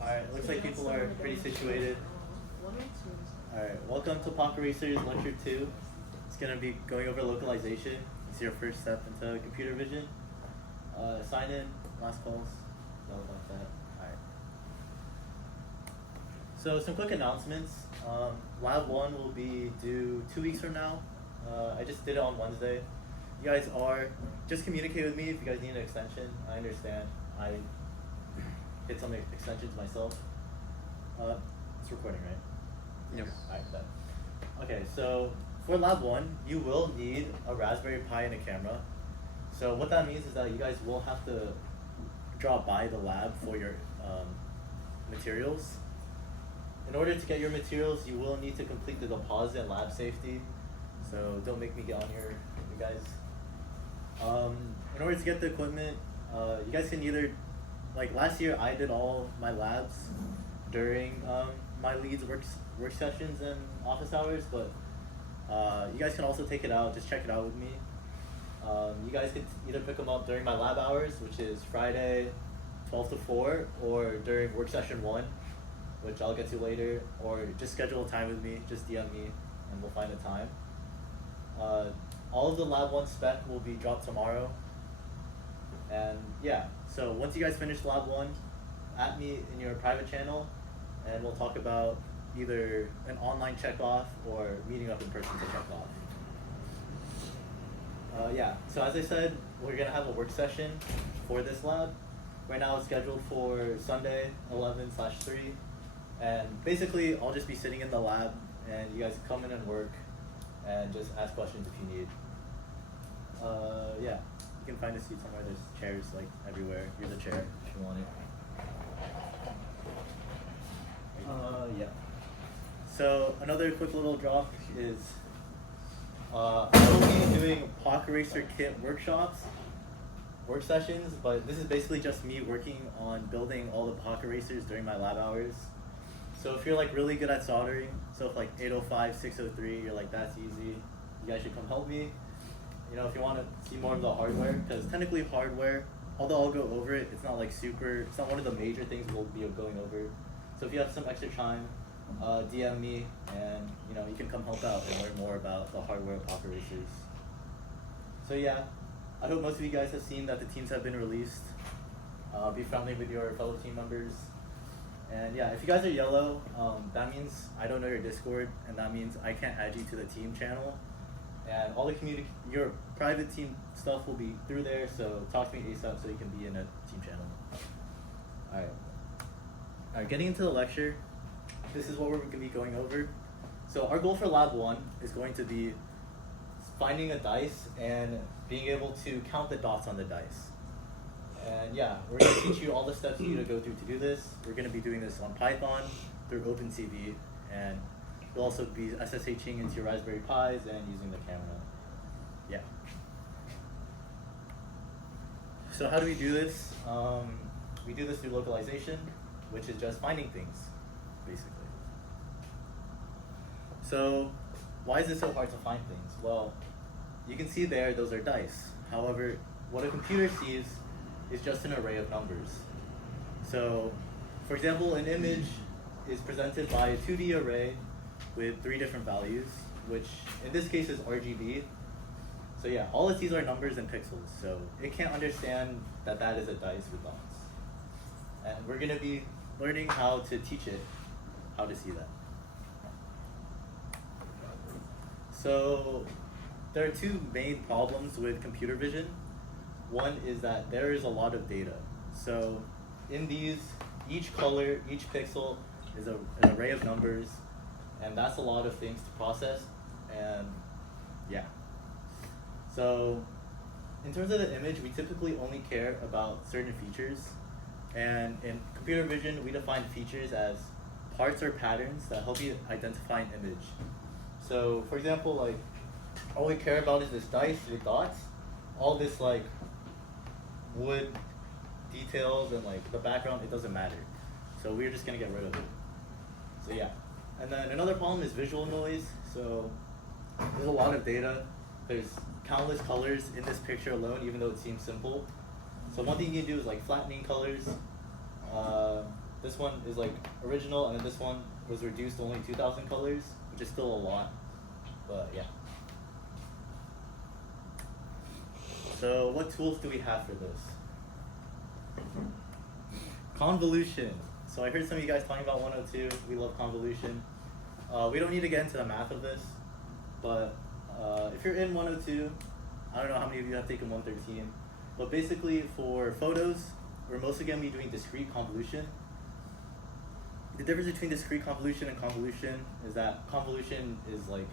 Alright, looks like people are pretty situated. Alright, welcome to Pocket Racers Lecture 2. It's going to be going over localization. It's your first step into computer vision. Sign in, last calls, all about that. Alright. So some quick announcements. Lab 1 will be due 2 weeks from now. I just did it on Wednesday. You guys just communicate with me if you guys need an extension. I understand. I hit some extensions myself. It's recording, right? Yep. Alright, done. Okay, so for Lab 1, you will need a Raspberry Pi and a camera. So what that means is that you guys will have to drop by the lab for your materials. In order to get your materials, you will need to complete the deposit and lab safety. So don't make me get on here, you guys. In order to get the equipment, you guys can either, like last year I did all my labs during my leads work sessions and office hours, but you guys can also take it out, just check it out with me. You guys can either pick them up during my lab hours, which is Friday 12 to 4, or during work session 1, which I'll get to later, or just schedule a time with me, just DM me and we'll find a time. All of the Lab 1 spec will be dropped tomorrow. And yeah, so once you guys finish Lab 1, at me in your private channel, and we'll talk about either an online check-off or meeting up in person to check off. Yeah, so as I said, we're gonna have a work session for this lab. Right now it's scheduled for Sunday, 11/3. And basically, I'll just be sitting in the lab, and you guys come in and work, and just ask questions if you need. Yeah, you can find a seat somewhere. There's chairs like everywhere. Here's a chair if you want it. Yeah. So another quick little drop is I will be doing Pocket Racer kit workshops, work sessions, but this is basically just me working on building all the Pocket Racers during my lab hours. So if you're like really good at soldering, so if like 805, 603, you're like, that's easy, you guys should come help me. You know, if you want to see more of the hardware, because technically hardware, although I'll go over it, it's not like it's not one of the major things we'll be going over. So if you have some extra time, DM me, and you know, you can come help out and learn more about the hardware of Pocket Racers. So yeah, I hope most of you guys have seen that the teams have been released. Be friendly with your fellow team members. And yeah, if you guys are yellow, that means I don't know your Discord, and that means I can't add you to the team channel. And all the your private team stuff will be through there, so talk to me ASAP so you can be in a team channel. Alright, getting into the lecture, this is what we're going to be going over. So our goal for Lab 1 is going to be finding a dice and being able to count the dots on the dice. And yeah, we're going to teach you all the steps you need to go through to do this. We're going to be doing this on Python through OpenCV, and we'll also be SSHing into your Raspberry Pis and using the camera. Yeah. So how do we do this? We do this through localization, which is just finding things, basically. So why is it so hard to find things? Well, you can see there, those are dice. However, what a computer sees is just an array of numbers. So, for example, an image is presented by a 2D array with 3 different values, which in this case is RGB. So yeah, all it sees are numbers and pixels, so it can't understand that that is a dice with dots. And we're gonna be learning how to teach it how to see that. So there are 2 main problems with computer vision. One is that there is a lot of data. So in these, each color, each pixel is an array of numbers, and that's a lot of things to process, and yeah. So in terms of the image, we typically only care about certain features, and in computer vision, we define features as parts or patterns that help you identify an image. So for example, like, all we care about is this dice with dots. All this like wood details and like the background, it doesn't matter. So we're just gonna get rid of it. So yeah. And then another problem is visual noise. So there's a lot of data. There's countless colors in this picture alone, even though it seems simple. So one thing you can do is like flattening colors. This one is like original, and then this one was reduced to only 2,000 colors, which is still a lot, but yeah. So what tools do we have for this? Convolution. So I heard some of you guys talking about 102. We love convolution. We don't need to get into the math of this, but if you're in 102, I don't know how many of you have taken 113, but basically for photos, we're mostly going to be doing discrete convolution. The difference between discrete convolution and convolution is that convolution is like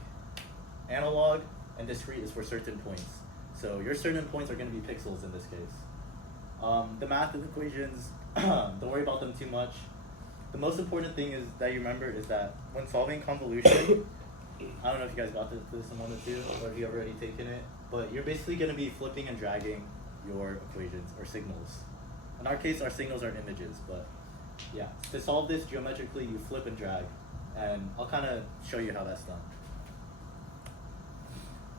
analog and discrete is for certain points. So your certain points are going to be pixels in this case. The math and equations, don't worry about them too much. The most important thing is that you remember is that when solving convolution, I don't know if you guys got this in 102 or if you've already taken it, but you're basically going to be flipping and dragging your equations or signals. In our case, our signals are images, but yeah, to solve this geometrically, you flip and drag, and I'll kind of show you how that's done.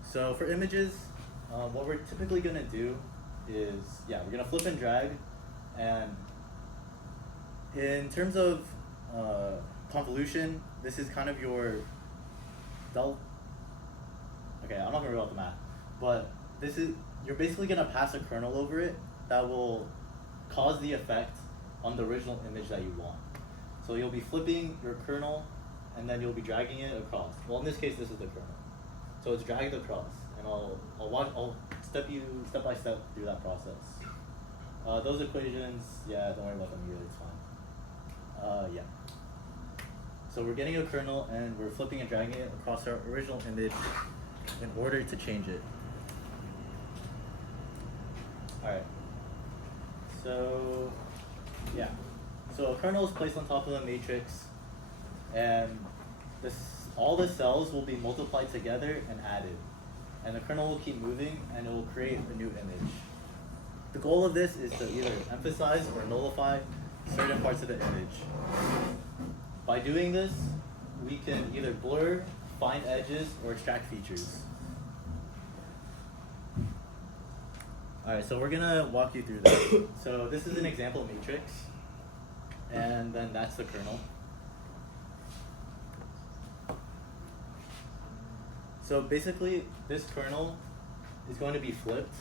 So for images, what we're typically going to do is, yeah, we're going to flip and drag, and in terms of convolution, this is kind of your okay, I'm not going to worry about the math, but this is, you're basically going to pass a kernel over it that will cause the effect on the original image that you want. So you'll be flipping your kernel, and then you'll be dragging it across. Well, in this case, this is the kernel. So it's dragged across, and I'll step by step through that process. Those equations, yeah, don't worry about them either, it's fine. Yeah. So we're getting a kernel, and we're flipping and dragging it across our original image in order to change it. Alright. So, yeah. So a kernel is placed on top of a matrix, and all the cells will be multiplied together and added. And the kernel will keep moving, and it will create a new image. The goal of this is to either emphasize or nullify certain parts of the image. By doing this, we can either blur, find edges, or extract features. Alright, so we're gonna walk you through this. So this is an example matrix, and then that's the kernel. So basically, this kernel is going to be flipped.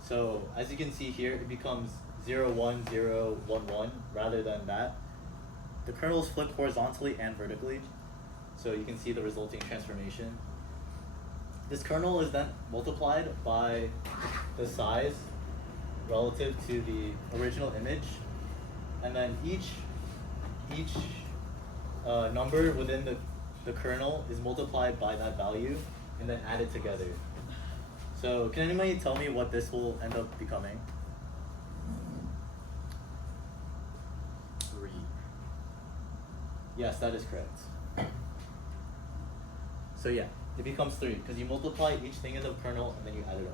So as you can see here, it becomes 0, 1, 0, 1, 1, rather than that. The kernel is flipped horizontally and vertically, so you can see the resulting transformation. This kernel is then multiplied by the size relative to the original image, and then each number within the kernel is multiplied by that value and then added together. So can anybody tell me what this will end up becoming? 3. Yes, that is correct. So yeah, it becomes 3 because you multiply each thing in the kernel and then you add it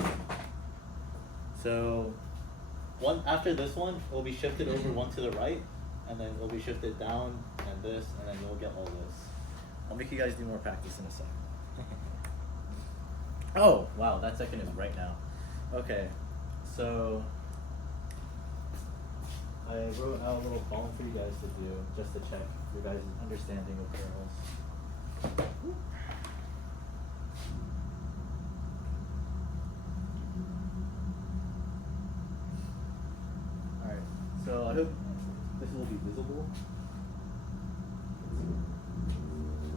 up. So after this one, it will be shifted over one to the right, and then it will be shifted down and this, and then you'll get all this. I'll make you guys do more practice in a sec. Oh, wow, that second is right now. Okay, so I wrote out a little column for you guys to do, just to check your guys' understanding of kernels. Alright, so I hope this will be visible.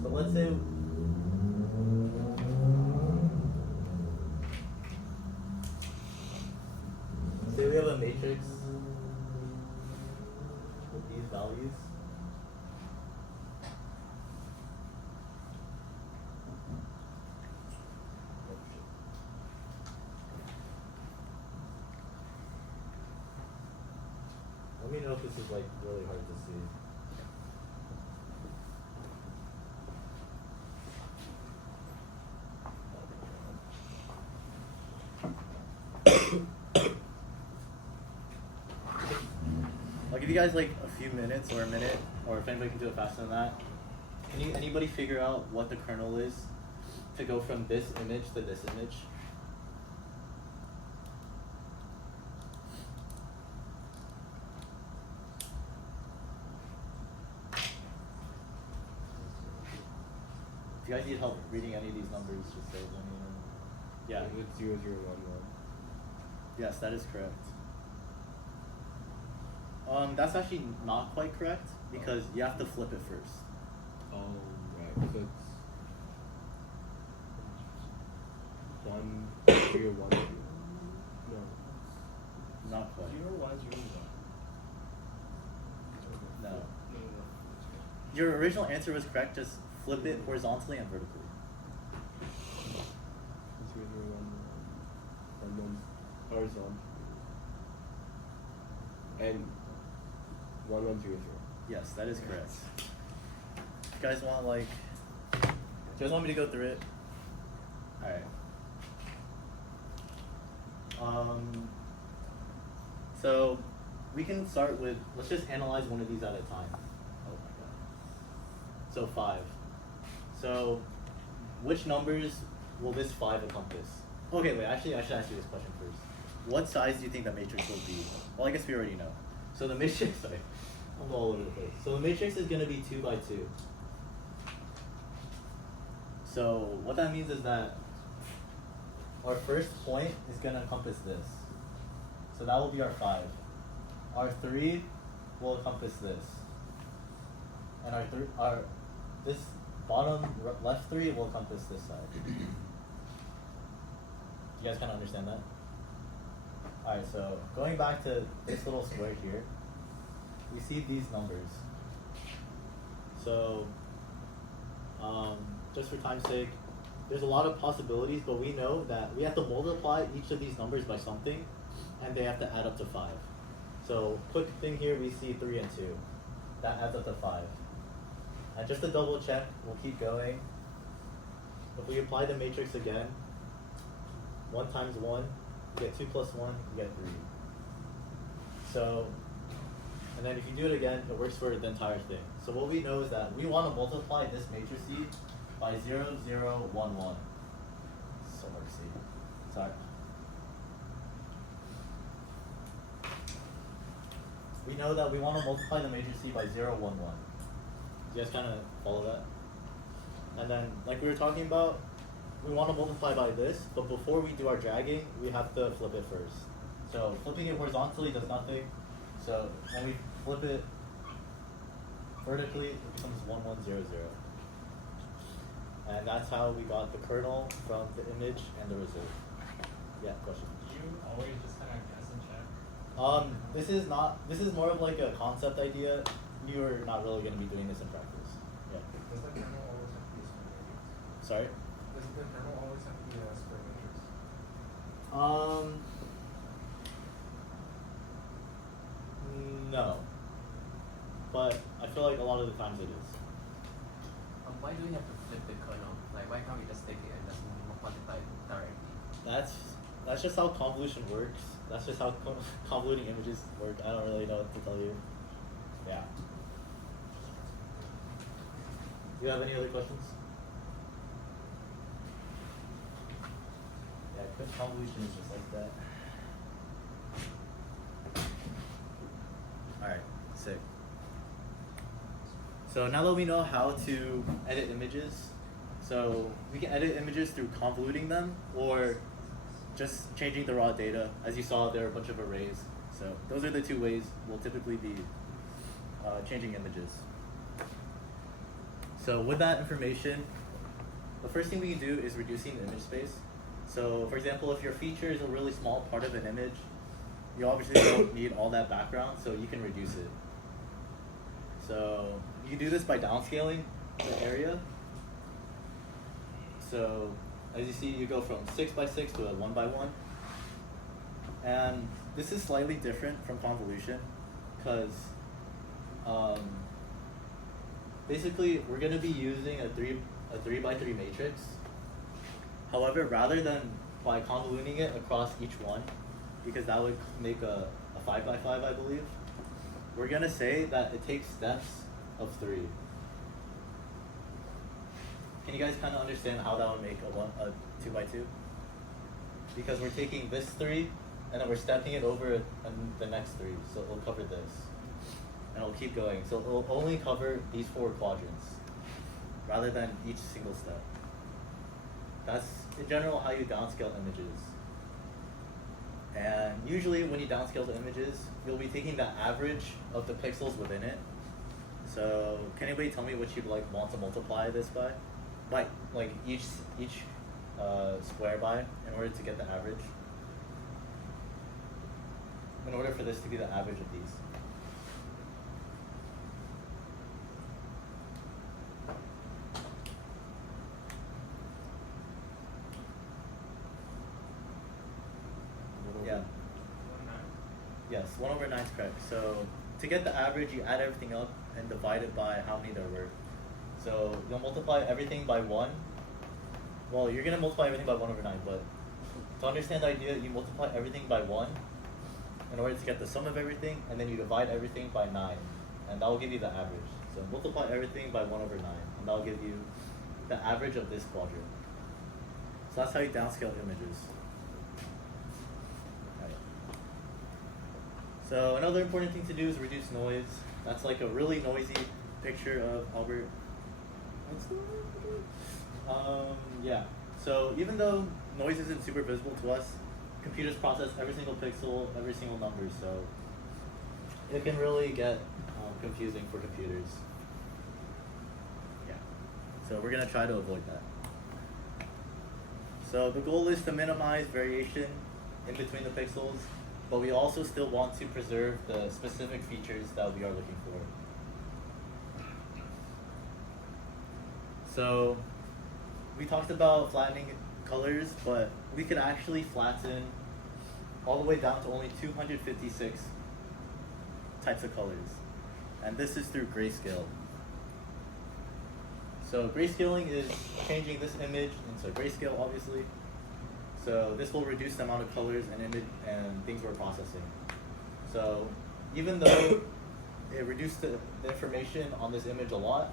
So let's say we have a matrix with these values. Let me know if this is like really hard to see. I'll give you guys like a few minutes or a minute, or if anybody can do it faster than that. Can anybody figure out what the kernel is to go from this image to this image? If you guys need help reading any of these numbers, just say them. Yeah. It's 0, 0, 1, 1. Yes, that is correct. That's actually not quite correct because you have to flip it first. Oh, right. So it's 1, 0, 1, 2. No. Not quite. 0, 1, 0, 1. No. No. Your original answer was correct. Just flip it horizontally and vertically. 0, 0, 1, 1. 1, 1 horizontal. And 1, 1, 0, 0. Yes, that is correct. You guys want do you guys want me to go through it? Alright. So we can start with, let's just analyze one of these at a time. Oh my god. So 5. So which numbers will this 5 encompass? Okay, wait, actually I should ask you this question first. What size do you think the matrix will be? Well, I guess we already know. So the matrix, sorry, I'm all over the place. So the matrix is going to be 2 by 2. So what that means is that our first point is going to encompass this. So that will be our 5. Our 3 will encompass this. And this bottom left 3 will encompass this side. You guys kind of understand that? Alright, so going back to this little square here, we see these numbers. So, just for time's sake, there's a lot of possibilities, but we know that we have to multiply each of these numbers by something, and they have to add up to 5. So, quick thing here, we see 3 and 2. That adds up to 5. And just to double check, we'll keep going. If we apply the matrix again, 1 times 1, you get 2 plus 1, you get 3. So, and then if you do it again, it works for the entire thing. So what we know is that we want to multiply this matrix by 0, 0, 1, 1. So let's see. Sorry. We know that we want to multiply the matrix by 0, 1, 1. Do you guys kind of follow that? And then, like we were talking about, we want to multiply by this, but before we do our dragging, we have to flip it first. So flipping it horizontally does nothing. So when we flip it vertically, it becomes 1, 1, 0, 0. And that's how we got the kernel from the image and the result. Yeah, question? Do you always just kind of guess and check? This is more of like a concept idea. You're not really going to be doing this in practice. Yeah. Does the kernel always have to be a square matrix? Sorry? Does the kernel always have to be a square matrix? No. But I feel like a lot of the times it is. Why do we have to flip the kernel? Like, why can't we just take it and just multiply it directly? That's just how convolution works. That's just how convoluting images work. I don't really know what to tell you. Yeah. Do you have any other questions? Yeah, quick convolution is just like that. Alright, sick. So now that we know how to edit images, so we can edit images through convoluting them or just changing the raw data. As you saw, there are a bunch of arrays. So those are the two ways we'll typically be changing images. So with that information, the first thing we can do is reducing the image space. So for example, if your feature is a really small part of an image, you obviously don't need all that background, so you can reduce it. So you can do this by downscaling the area. So as you see, you go from 6 by 6 to a 1 by 1. And this is slightly different from convolution because basically we're going to be using a 3 by 3 matrix. However, rather than by convoluting it across each one, because that would make a 5 by 5, I believe, we're going to say that it takes steps of 3. Can you guys kind of understand how that would make a 2 by 2? Because we're taking this 3 and then we're stepping it over the next 3, so it'll cover this. And it'll keep going. So it'll only cover these 4 quadrants. rather than each single step. That's in general how you downscale images. And usually when you downscale the images, you'll be taking the average of the pixels within it. So can anybody tell me what you'd like want to multiply this by? Like each square by in order to get the average? In order for this to be the average of these. Yeah. 1/9. Yes, 1/9 is correct. So to get the average, you add everything up and divide it by how many there were. So you'll multiply everything by 1. Well, you're going to multiply everything by 1/9, but to understand the idea, you multiply everything by 1 in order to get the sum of everything, and then you divide everything by 9, and that will give you the average. So multiply everything by 1/9, and that will give you the average of this quadrant. So that's how you downscale images. Alright. So another important thing to do is reduce noise. That's like a really noisy picture of Albert. Yeah. So even though noise isn't super visible to us, computers process every single pixel, every single number, so it can really get confusing for computers. Yeah. So we're gonna try to avoid that. So the goal is to minimize variation in between the pixels, but we also still want to preserve the specific features that we are looking for. So we talked about flattening colors, but we could actually flatten all the way down to only 256 types of colors. And this is through grayscale. So grayscaling is changing this image into grayscale, obviously. So this will reduce the amount of colors and image and things we're processing. So even though it reduced the information on this image a lot,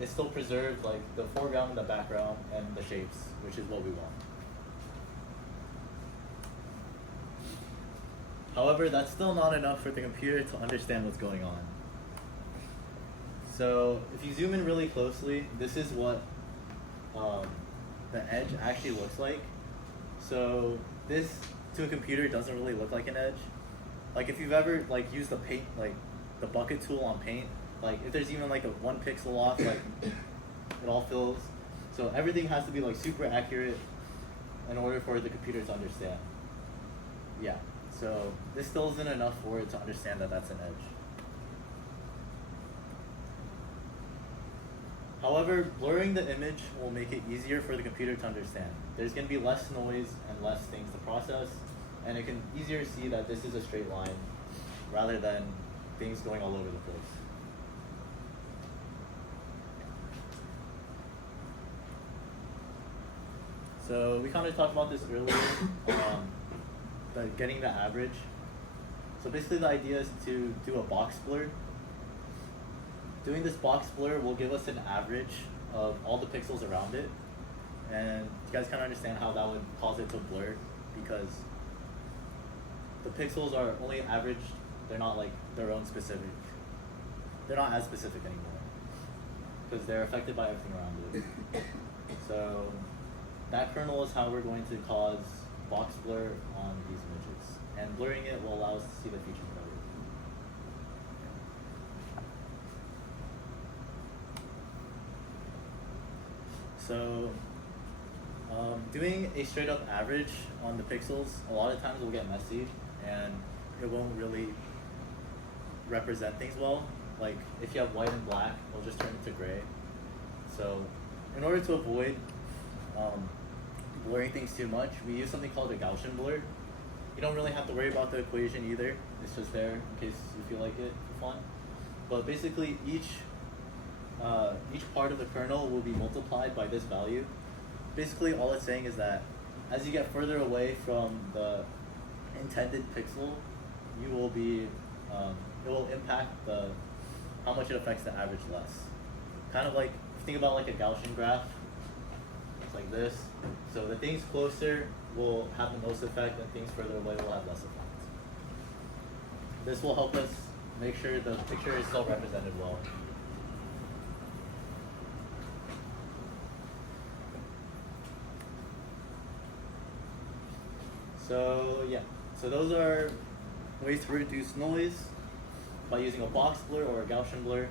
it still preserved like the foreground and the background and the shapes, which is what we want. However, that's still not enough for the computer to understand what's going on. So if you zoom in really closely, this is what the edge actually looks like. So this to a computer doesn't really look like an edge. Like if you've ever like used the paint, like the bucket tool on paint, like if there's even like a 1 pixel off, like it all fills. So everything has to be like super accurate in order for the computer to understand. Yeah. So this still isn't enough for it to understand that that's an edge. However, blurring the image will make it easier for the computer to understand. There's going to be less noise and less things to process, and it can easier see that this is a straight line rather than things going all over the place. So we kind of talked about this earlier, getting the average. So basically the idea is to do a box blur. Doing this box blur will give us an average of all the pixels around it. And you guys kind of understand how that would cause it to blur, because the pixels are only averaged, they're not like their own specific. They're not as specific anymore, because they're affected by everything around it. So that kernel is how we're going to cause box blur on these images. And blurring it will allow us to see the features better. So doing a straight up average on the pixels, a lot of times will get messy and it won't really represent things well. Like if you have white and black, it'll just turn into gray. So in order to avoid blurring things too much, we use something called a Gaussian blur. You don't really have to worry about the equation either. It's just there in case you feel like it for fun. But basically each part of the kernel will be multiplied by this value. Basically all it's saying is that as you get further away from the intended pixel, you will be, it will impact how much it affects the average less. Kind of like, think about like a Gaussian graph. It's like this. So the things closer will have the most effect and things further away will have less effect. This will help us make sure the picture is still represented well. So yeah, so those are ways to reduce noise by using a box blur or a Gaussian blur.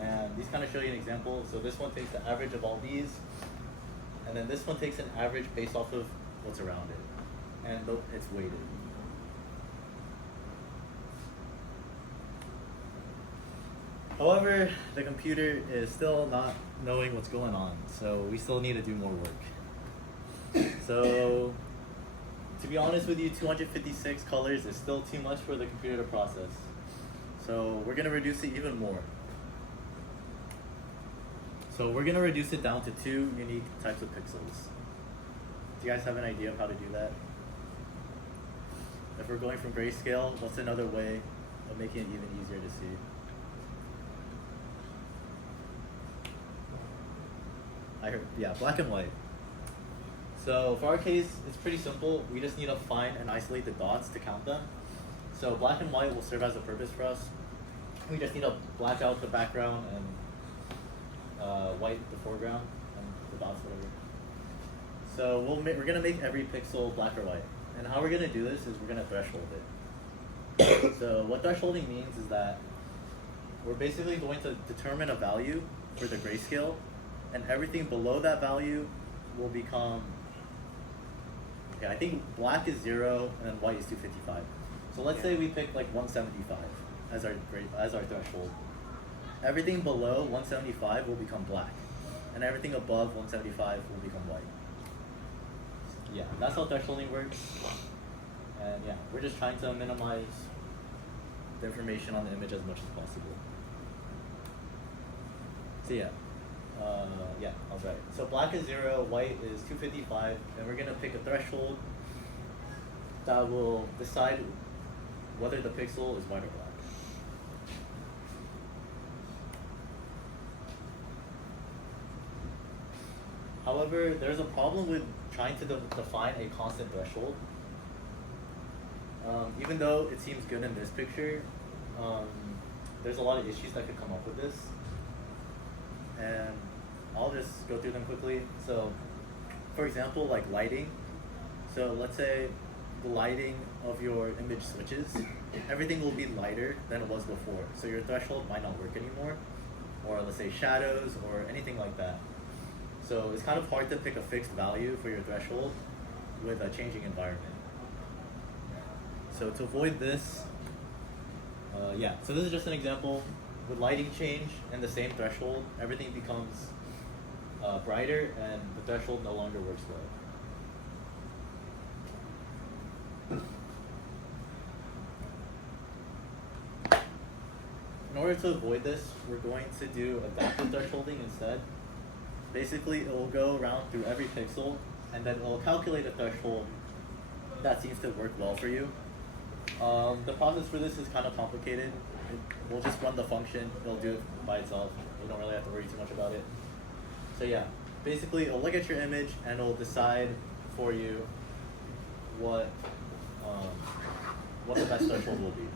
And these kind of show you an example. So this one takes the average of all these, and then this one takes an average based off of what's around it, and it's weighted. However, the computer is still not knowing what's going on, so we still need to do more work. So, to be honest with you, 256 colors is still too much for the computer to process. So we're gonna reduce it even more. So we're gonna reduce it down to 2 unique types of pixels. Do you guys have an idea of how to do that? If we're going from grayscale, what's another way of making it even easier to see? I heard, yeah, black and white. So for our case, it's pretty simple. We just need to find and isolate the dots to count them. So black and white will serve as a purpose for us. We just need to black out the background and white the foreground and the dots, whatever. So we're gonna make every pixel black or white. And how we're gonna do this is we're gonna threshold it. So what thresholding means is that we're basically going to determine a value for the grayscale, and everything below that value will become, okay, I think black is 0 and then white is 255. So let's say we pick like 175 as our threshold. Everything below 175 will become black, and everything above 175 will become white. Yeah, that's how thresholding works. And yeah, we're just trying to minimize the information on the image as much as possible. So yeah. Yeah, I was right. So black is 0, white is 255, and we're gonna pick a threshold that will decide whether the pixel is white or black. However, there's a problem with trying to define a constant threshold. Even though it seems good in this picture, there's a lot of issues that could come up with this. And I'll just go through them quickly. So, for example, like lighting. So let's say the lighting of your image switches. Everything will be lighter than it was before. So your threshold might not work anymore. Or let's say shadows or anything like that. So it's kind of hard to pick a fixed value for your threshold with a changing environment. So to avoid this, yeah, so this is just an example. With lighting change and the same threshold, everything becomes brighter and the threshold no longer works well. In order to avoid this, we're going to do adaptive thresholding instead. Basically, it will go around through every pixel, and then it will calculate a threshold that seems to work well for you. The process for this is kind of complicated. We'll just run the function, it'll do it by itself. You don't really have to worry too much about it. So yeah, basically it'll look at your image and it'll decide for you what the best threshold will be.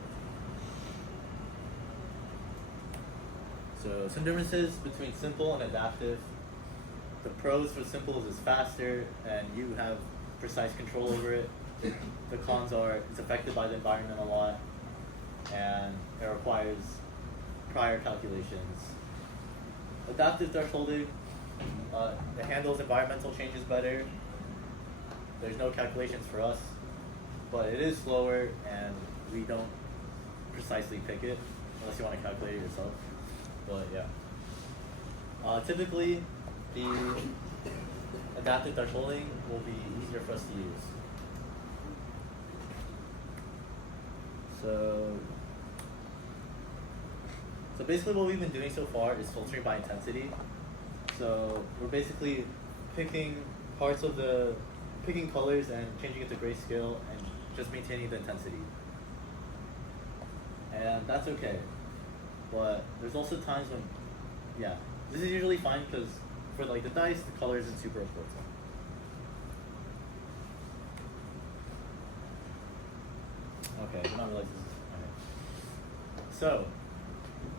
So some differences between simple and adaptive. The pros for simple is it's faster and you have precise control over it. The cons are it's affected by the environment a lot and it requires prior calculations. Adaptive thresholding, it handles environmental changes better. There's no calculations for us, but it is slower and we don't precisely pick it unless you want to calculate it yourself. But yeah. Typically, the adaptive thresholding will be easier for us to use. So basically what we've been doing so far is filtering by intensity. So we're basically picking colors and changing it to grayscale and just maintaining the intensity. And that's okay. But there's also times when, yeah, this is usually fine because for like the dice, the color isn't super important. Okay, I did not realize this is, okay.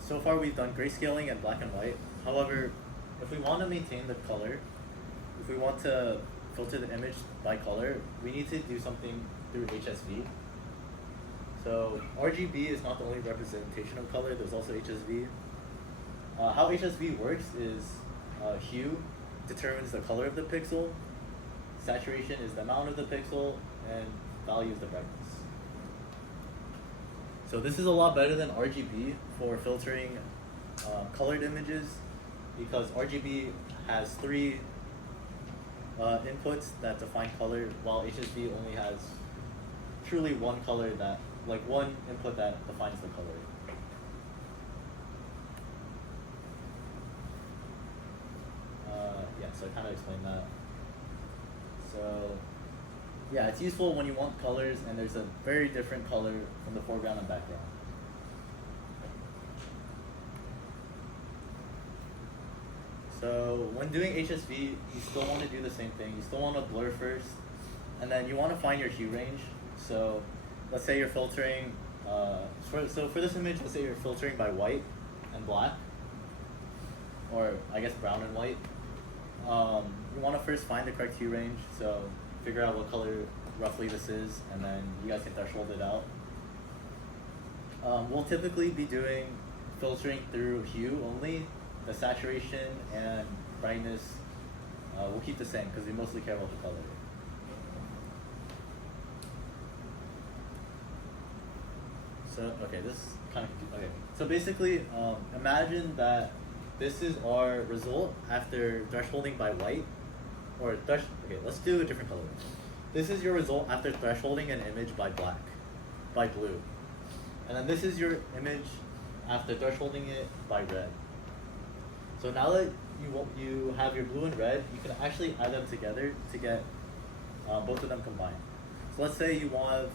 So far we've done grayscaling and black and white. However, if we want to maintain the color, if we want to filter the image by color, we need to do something through HSV. So RGB is not the only representation of color, there's also HSV. How HSV works is hue determines the color of the pixel, saturation is the amount of the pixel, and value is the brightness. So this is a lot better than RGB for filtering colored images, because RGB has 3 inputs that define color, while HSV only has truly one color that, like one input that defines the color. Yeah, so I kind of explained that. So yeah, it's useful when you want colors and there's a very different color from the foreground and background. So when doing HSV, you still want to do the same thing. You still want to blur first, and then you want to find your hue range. So let's say you're filtering, so for this image, let's say you're filtering by white and black, or I guess brown and white. You want to first find the correct hue range, so figure out what color roughly this is, and then you guys can threshold it out. We'll typically be doing filtering through hue only. The saturation and brightness we'll keep the same because we mostly care about the color. So okay, this kind of okay. So basically, imagine that this is our result after thresholding by white, or okay, let's do a different color. This is your result after thresholding an image by black, by blue, and then this is your image after thresholding it by red. So now that you have your blue and red, you can actually add them together to get both of them combined. So let's say you want,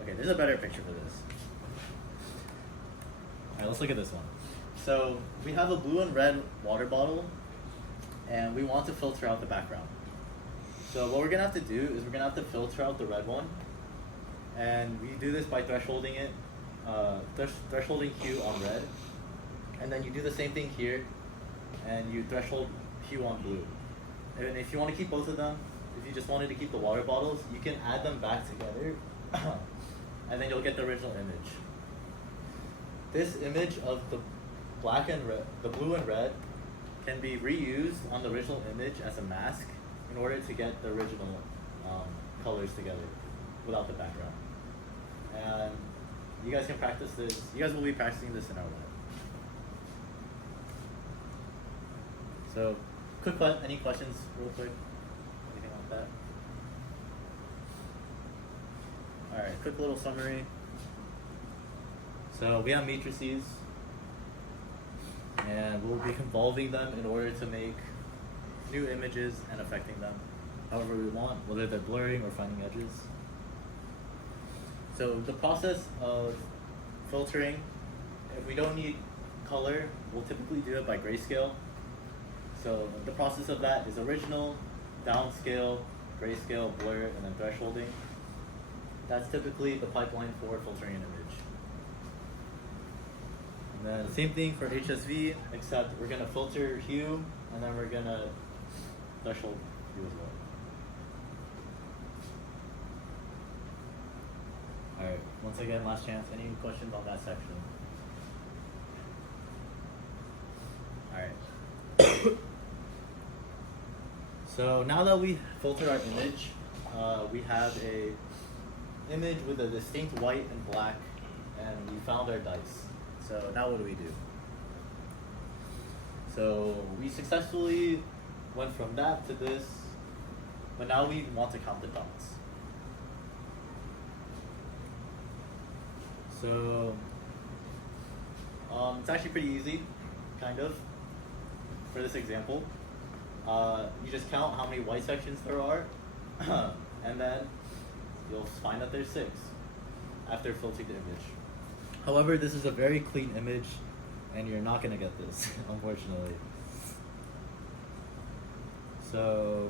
okay, there's a better picture for this. Alright, let's look at this one. So we have a blue and red water bottle, and we want to filter out the background. So what we're gonna have to do is we're gonna have to filter out the red one, and we do this by thresholding it, thresholding hue on red. And then you do the same thing here, and you threshold hue on blue. And if you want to keep both of them, if you just wanted to keep the water bottles, you can add them back together, and then you'll get the original image. This image of the black and red, the blue and red, can be reused on the original image as a mask in order to get the original colors together without the background. And you guys can practice this. You guys will be practicing this in our lab. So, any questions real quick? Anything like that? Alright, quick little summary. So we have matrices, and we'll be convolving them in order to make new images and affecting them however we want, whether they're blurring or finding edges. So the process of filtering, if we don't need color, we'll typically do it by grayscale. So the process of that is original, downscale, grayscale, blur, and then thresholding. That's typically the pipeline for filtering an image. And then same thing for HSV, except we're gonna filter hue, and then we're gonna threshold hue as well. Alright, once again, last chance. Any questions on that section? Alright. So now that we filtered our image, we have a image with a distinct white and black, and we found our dice. So now what do we do? So we successfully went from that to this, but now we want to count the dots. So it's actually pretty easy, kind of, for this example. You just count how many white sections there are, and then you'll find that there's 6 after filtering the image. However, this is a very clean image, and you're not going to get this, unfortunately. So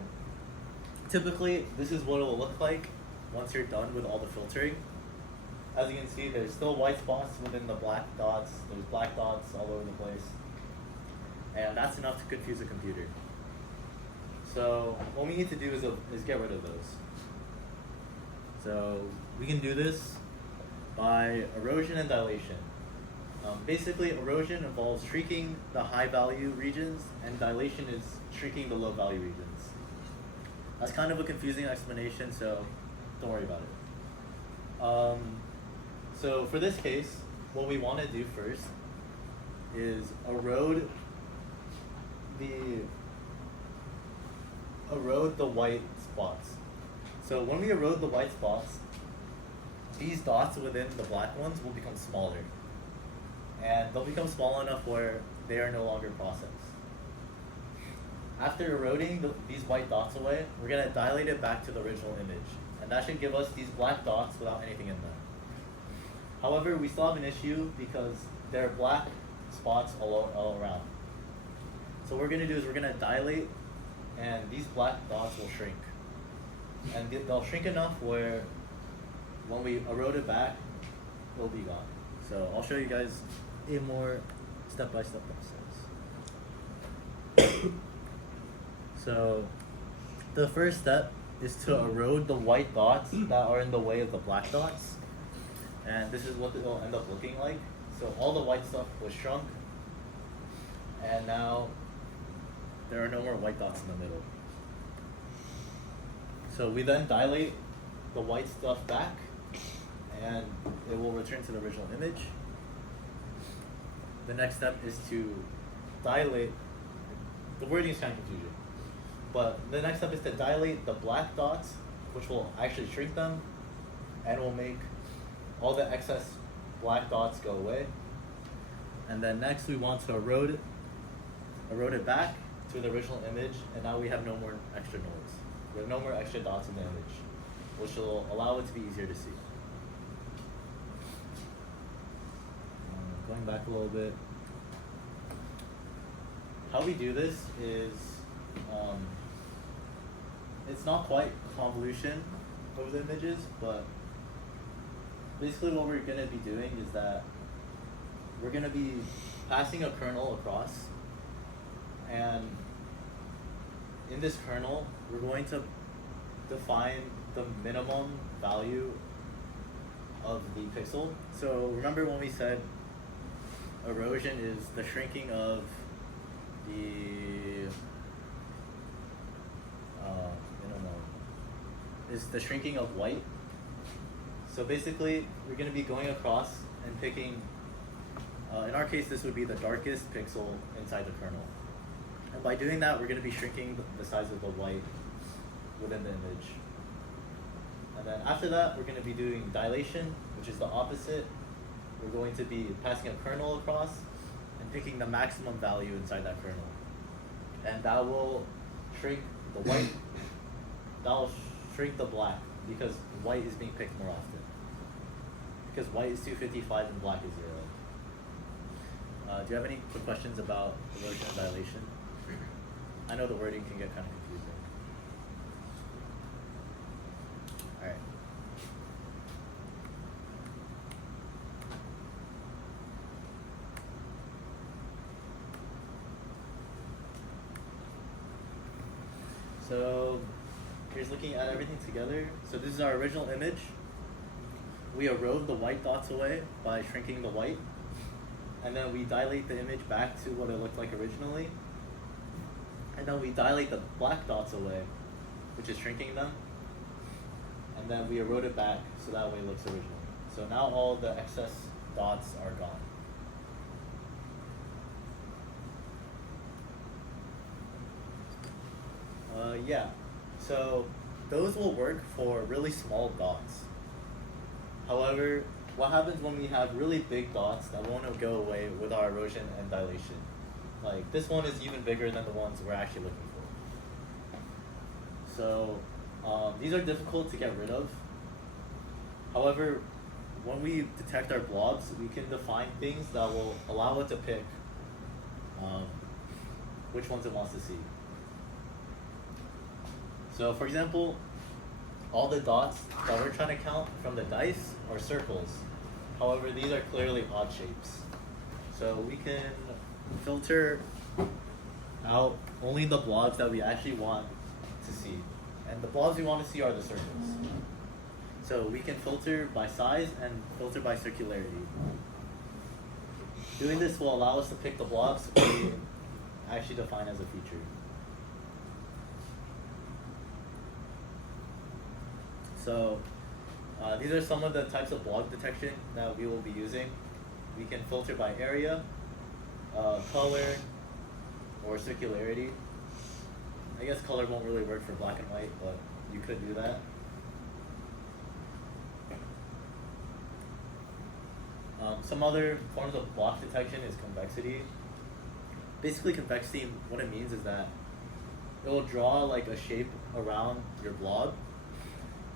typically, this is what it will look like once you're done with all the filtering. As you can see, there's still white spots within the black dots. There's black dots all over the place. And that's enough to confuse a computer. So what we need to do is get rid of those. So we can do this by erosion and dilation. Basically, erosion involves shrinking the high value regions, and dilation is shrinking the low value regions. That's kind of a confusing explanation, so don't worry about it. So for this case, what we want to do first is erode the white spots. So when we erode the white spots, these dots within the black ones will become smaller. And they'll become small enough where they are no longer processed. After eroding these white dots away, we're going to dilate it back to the original image. And that should give us these black dots without anything in them. However, we still have an issue because there are black spots all around. So what we're going to do is we're going to dilate, and these black dots will shrink. And they'll shrink enough where when we erode it back, they'll be gone. So I'll show you guys a more step-by-step process. So the first step is to erode the white dots that are in the way of the black dots. And this is what it'll end up looking like. So all the white stuff was shrunk, and now there are no more white dots in the middle. So we then dilate the white stuff back, and it will return to the original image. The next step is to dilate, the wording is kind of confusing, but the next step is to dilate the black dots, which will actually shrink them, and will make all the excess black dots go away. And then next we want to erode it back to the original image, and now we have no more extra noise. We have no more extra dots in the image, which will allow it to be easier to see. Going back a little bit, how we do this is, it's not quite convolution over the images, but basically what we're going to be doing is that we're going to be passing a kernel across, and in this kernel we're going to define the minimum value of the pixel. So remember when we said erosion is the shrinking of the is the shrinking of white. So basically we're going to be going across and picking, in our case this would be the darkest pixel inside the kernel, and by doing that we're going to be shrinking the size of the white within the image. And then after that we're going to be doing dilation, which is the opposite. We're going to be passing a kernel across and picking the maximum value inside that kernel. And that will shrink the white, that will shrink the black, because white is being picked more often. Because white is 255 and black is 0. Do you have any quick questions about erosion and dilation? I know the wording can get kind of confusing. Alright. So here's looking at everything together. So this is our original image. We erode the white dots away by shrinking the white, and then we dilate the image back to what it looked like originally, and then we dilate the black dots away, which is shrinking them, and then we erode it back so that way it looks original. So now all the excess dots are gone. Yeah, so those will work for really small dots. However, what happens when we have really big dots that won't go away with our erosion and dilation? Like this one is even bigger than the ones we're actually looking for. So these are difficult to get rid of. However, when we detect our blobs, we can define things that will allow it to pick which ones it wants to see. So for example, all the dots that we're trying to count from the dice are circles. However, these are clearly odd shapes. So we can filter out only the blobs that we actually want to see. And the blobs we want to see are the circles. So we can filter by size and filter by circularity. Doing this will allow us to pick the blobs we actually define as a feature. So these are some of the types of blob detection that we will be using. We can filter by area, color, or circularity. I guess color won't really work for black and white, but you could do that. Some other forms of block detection is convexity. Basically, convexity, what it means is that it will draw like a shape around your blob,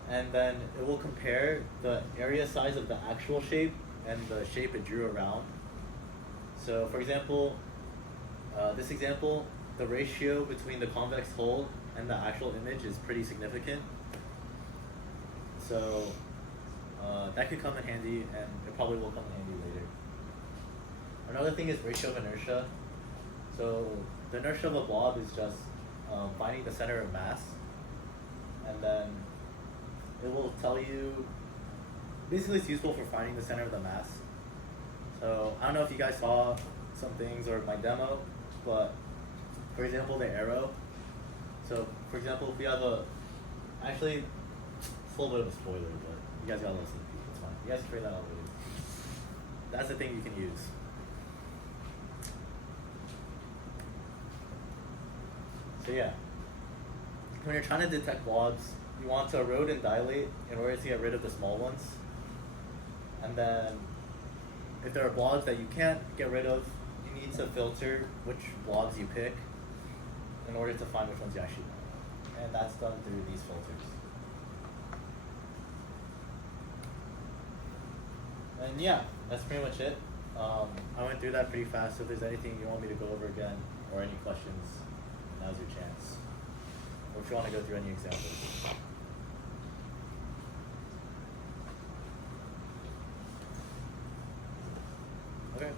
and then it will compare the area size of the actual shape and the shape it drew around. So for example, this example, the ratio between the convex hull and the actual image is pretty significant. So that could come in handy, and it probably will come in handy later. Another thing is ratio of inertia. So the inertia of a blob is just finding the center of mass, and then it will tell you, basically it's useful for finding the center of the mass. So I don't know if you guys saw some things or my demo, but for example, the arrow. So for example, if we have actually, it's a little bit of a spoiler, but you guys gotta listen. It's fine. You guys can figure that out later. That's the thing you can use. So yeah, when you're trying to detect blobs, you want to erode and dilate in order to get rid of the small ones. And then if there are blobs that you can't get rid of, you need to filter which blobs you pick in order to find which ones you actually want. And that's done through these filters. And yeah, that's pretty much it. I went through that pretty fast, so if there's anything you want me to go over again or any questions, now's your chance. Or if you want to go through any examples. Okay.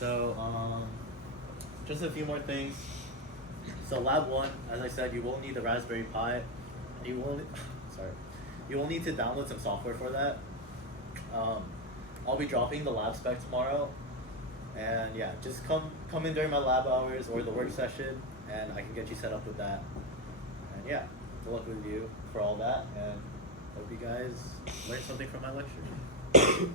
So, just a few more things. So lab 1, as I said, you will need the Raspberry Pi. You will, you will need to download some software for that. I'll be dropping the lab spec tomorrow, and yeah, just come in during my lab hours or the work session, and I can get you set up with that. And yeah, good luck with you for all that, and hope you guys learned something from my lecture.